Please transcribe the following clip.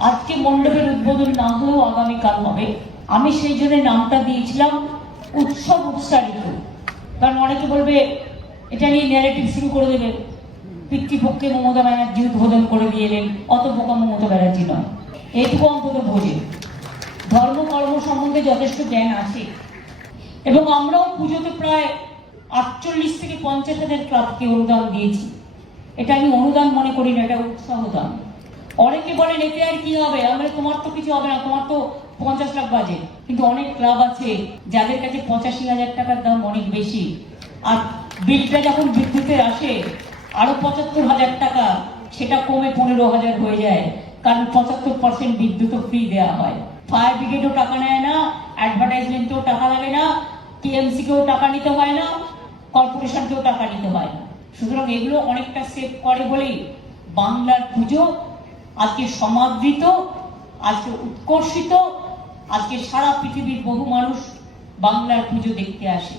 আজকে মণ্ডপের উদ্বোধন না হলেও আগামীকাল হবে। আমি সেই জন্য নামটা দিয়েছিলাম, উৎসব উৎসারিত। কারণ অনেকে বলবে, এটা নিয়ে ন্যারেটিভ শুরু করে দেবে। পিতৃপক্ষে মমতা ব্যানার্জি উদ্বোধন করে দিয়ে এলেন অত বোকা মমতা ব্যানার্জি নয়। এইটুকু অন্তত বোঝে। ধর্ম, কর্ম সম্বন্ধে যথেষ্ট জ্ঞান আছে। এবং আমরাও পুজোতে প্রায় আটচল্লিশ থেকে পঞ্চাশ হাজার ক্লাবকে অনুদান দিয়েছি। এটা আমি অনুদান মনে করি না, এটা উৎসাহ দান। অনেকে বলেন, এতে আর কি হবে? আমরা তোমার তো কিছু হবে না, তোমার তো পঞ্চাশ লাখ বাজে। কিন্তু অনেক ক্লাব আছে যাদের কাছে পঁচাশি হাজার টাকার দাম অনেক বেশি। আর বিলটা যখন বিদ্যুতের আসে, আরও পঁচাত্তর হাজার টাকা, সেটা কমে পনেরো হাজার হয়ে যায়। কারণ পঁচাত্তর পার্সেন্ট বিদ্যুৎও ফ্রি দেওয়া হয়। ফায়ার ব্রিগেডও টাকা নেয় না অ্যাডভার্টাইজমেন্টেও টাকা লাগে না টিএমসি কেও টাকা নিতে হয় না কর্পোরেশনকেও টাকা নিতে হয়। সুতরাং এগুলো অনেকটা সেভ করে বলেই বাংলার পুজো আজকে সমাদৃত আজকে উৎকর্ষিত আজকে সারা পৃথিবীর বহু মানুষ বাংলার পুজো দেখতে আসে।